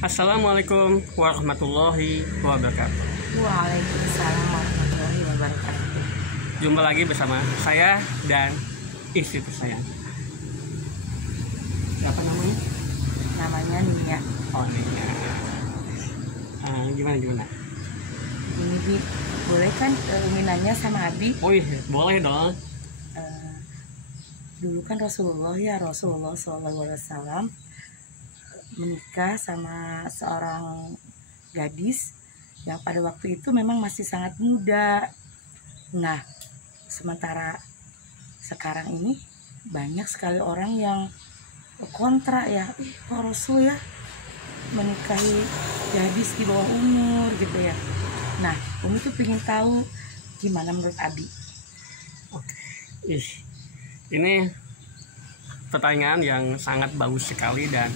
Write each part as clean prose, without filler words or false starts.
Assalamualaikum warahmatullahi wabarakatuh. Waalaikumsalam warahmatullahi wabarakatuh. Jumpa lagi bersama saya dan istri saya. Siapa namanya? Namanya Nia. Oh, Nia. Gimana? Ini Bi, boleh kan Umi nanya sama Abi? Oh iya, boleh dong. Dulu kan Rasulullah SAW menikah sama seorang gadis yang pada waktu itu memang masih sangat muda. Nah, sementara sekarang ini banyak sekali orang yang kontra ya, kok Rasul ya menikahi gadis di bawah umur gitu ya. Nah, Umi tuh pengen tahu gimana menurut Abi. Oke. Ini pertanyaan yang sangat bagus sekali dan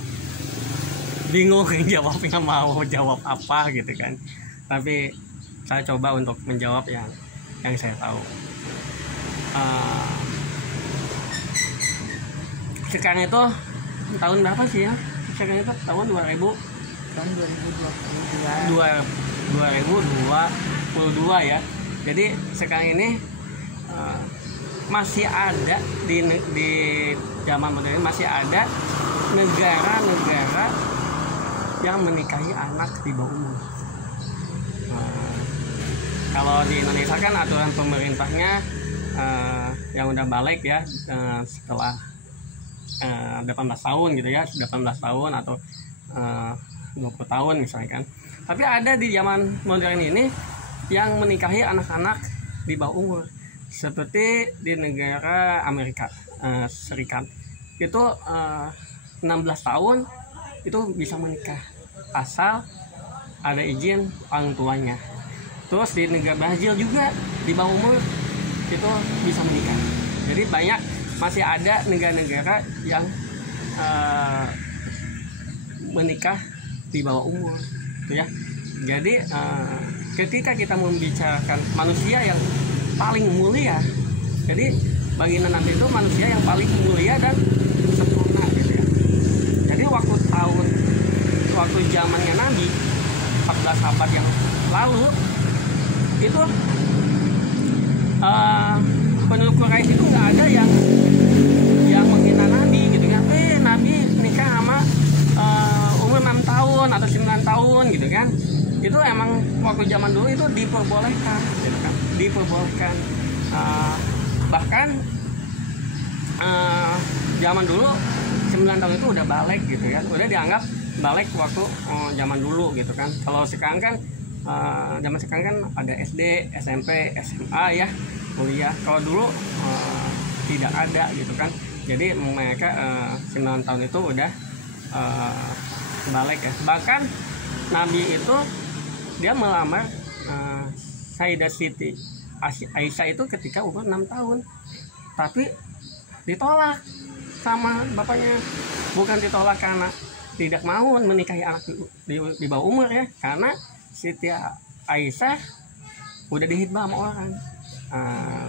bingung jawabnya mau jawab apa gitu kan. Tapi saya coba untuk menjawab yang saya tahu. Sekarang itu tahun berapa sih ya? Sekarang itu tahun 2000. Tahun 2022 ya. Jadi sekarang ini masih ada di zaman modern masih ada negara-negara yang menikahi anak di bawah umur. Kalau di Indonesia kan aturan pemerintahnya yang udah balik ya setelah 18 tahun gitu ya, 18 tahun atau 20 tahun misalnya kan. Tapi ada di zaman modern ini yang menikahi anak-anak di bawah umur. Seperti di negara Amerika Serikat. Itu 16 tahun itu bisa menikah asal ada izin orang tuanya. Terus di negara Brazil juga di bawah umur itu bisa menikah. Jadi banyak masih ada negara-negara yang menikah di bawah umur, gitu ya. Jadi ketika kita membicarakan manusia yang paling mulia, jadi baginda Nabi itu manusia yang paling mulia dan sempurna, gitu ya. Jadi waktu zamannya Nabi 14 abad yang lalu itu penduduk Quraisy itu nggak ada yang menghina Nabi gitu kan. Nabi nikah sama umur 6 tahun atau 9 tahun gitu kan. Itu emang waktu zaman dulu itu diperbolehkan gitu kan. Diperbolehkan bahkan zaman dulu 9 tahun itu udah balik gitu kan. Udah dianggap balik waktu zaman dulu gitu kan. Kalau sekarang kan zaman sekarang kan ada SD, SMP, SMA ya, kuliah. Kalau dulu tidak ada gitu kan. Jadi mereka 9 tahun itu udah balik ya. Bahkan Nabi itu dia melamar Sayyidah Siti Aisyah itu ketika umur 6 tahun. Tapi ditolak sama bapaknya. Bukan ditolak karena tidak mau menikahi anak di bawah umur ya, karena Siti Aisyah udah dihitbah sama orang.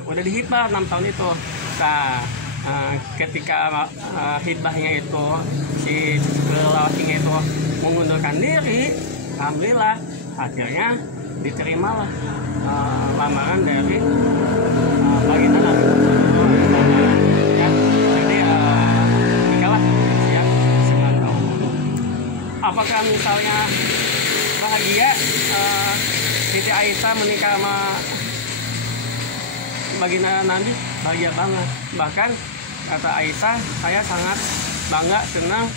Udah dihitbah 6 tahun itu. Nah, ketika hitbahnya itu si lelakinya itu mengundurkan diri, alhamdulillah akhirnya diterimalah lamaran dari baginda Nabi ya. Jadi nikahlah usia 9 tahun. Apakah misalnya bahagia Siti Aisyah menikah sama baginda Nabi? Bahagia banget. Bahkan kata Aisyah, saya sangat bangga, senang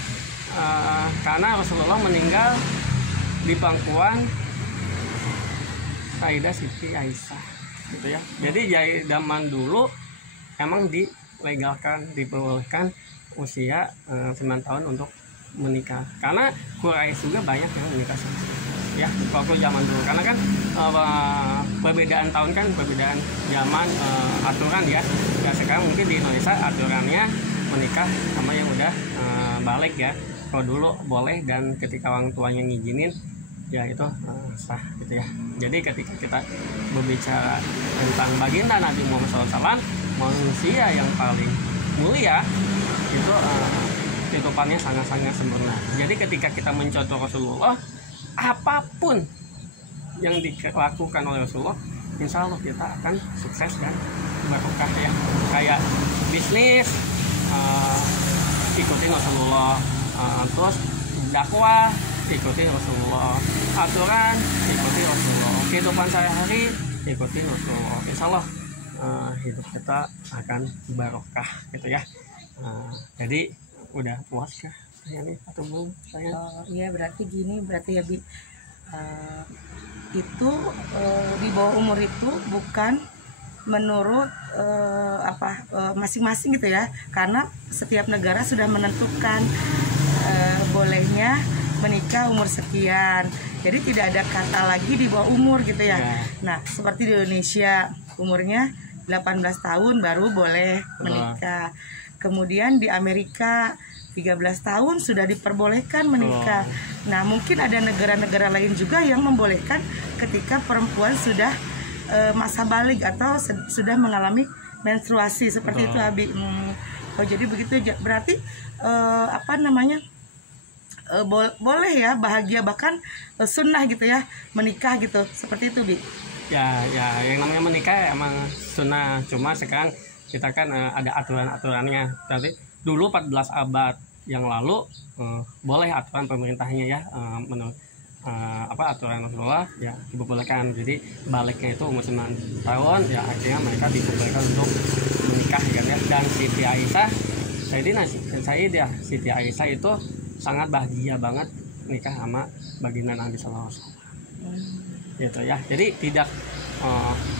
karena Rasulullah meninggal di pangkuan Sayyidah Siti Aisyah gitu ya. Jadi zaman dulu emang dilegalkan, diperbolehkan usia 9 tahun untuk menikah. Karena Quraisy juga banyak yang menikah ya waktu zaman dulu. Karena kan perbedaan tahun kan, perbedaan zaman aturan ya. Dan sekarang mungkin di Indonesia aturannya menikah sama yang udah balik ya. Kalau dulu boleh dan ketika orang tuanya ngizinin ya itu sah gitu ya. Jadi ketika kita berbicara tentang baginda Nabi Muhammad SAW, manusia yang paling mulia itu kehidupannya sangat-sangat sempurna. Jadi ketika kita mencontoh Rasulullah, apapun yang dilakukan oleh Rasulullah, insya Allah kita akan sukses dan barokah ya. Kayak bisnis, ikutin Rasulullah, terus dakwah, ikuti Rasulullah, aturan, ikuti Rasulullah, kehidupan sehari-hari, ikuti Rasulullah. Insya Allah hidup kita akan barokah gitu ya. Jadi udah puas kah saya nih atau belum saya? Iya berarti gini, berarti ya Bi, itu di bawah umur itu bukan menurut masing-masing gitu ya, karena setiap negara sudah menentukan bolehnya menikah umur sekian, jadi tidak ada kata lagi di bawah umur gitu ya. Nah seperti di Indonesia umurnya 18 tahun baru boleh menikah. Kemudian di Amerika 13 tahun sudah diperbolehkan menikah. Nah mungkin ada negara-negara lain juga yang membolehkan ketika perempuan sudah masa balik atau sudah mengalami menstruasi seperti itu Abi. Oh jadi begitu, berarti boleh ya, bahagia, bahkan sunnah gitu ya menikah gitu, seperti itu Bi. Ya yang namanya menikah emang sunnah, cuma sekarang kita kan ada aturan-aturannya. Tapi dulu 14 abad yang lalu boleh aturan pemerintahnya ya, menurut aturan Rasulullah ya diperbolehkan. Jadi baliknya itu umur 9 tahun ya, akhirnya mereka diperbolehkan untuk menikah gitu ya. Dan Siti Aisyah, Siti Aisyah itu sangat bahagia banget nikah sama baginda Nabi Sallallahu Alaihi Wasallam gitu ya. Jadi tidak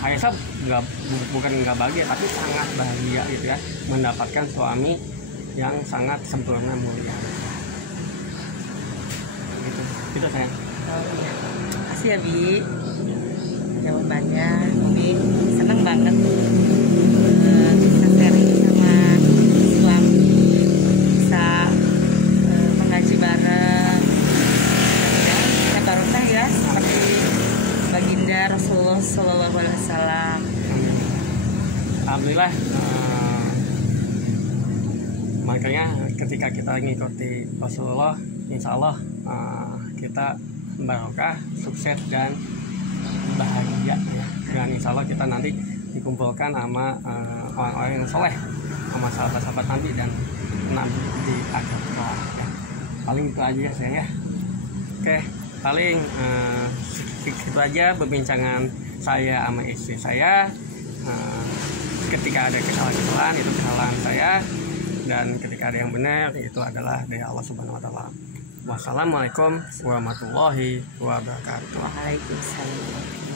Aisyah bukan nggak bahagia, tapi sangat bahagia gitu ya, mendapatkan suami yang sangat sempurna, mulia gitu sayang. Makasih ya Bi jawabannya. Bi seneng banget bisa sharing sama suami, bisa mengaji bareng, kita barokah ya seperti baginda Rasulullah Sallallahu Alaihi Wasallam. Alhamdulillah. Makanya ketika kita mengikuti Rasulullah, insya Allah kita barokah, sukses dan bahagia ya. Dan insya Allah kita nanti dikumpulkan sama orang-orang yang soleh, sama sahabat-sahabat Nabi dan nanti di akhir kelak ya. Paling itu aja ya sayang ya. Oke, paling itu aja perbincangan saya sama istri saya. Ketika ada kesalahan itu kesalahan saya, dan ketika ada yang benar itu adalah dari Allah Subhanahu wa taala. Wassalamualaikum warahmatullahi wabarakatuh. Waalaikumsalam.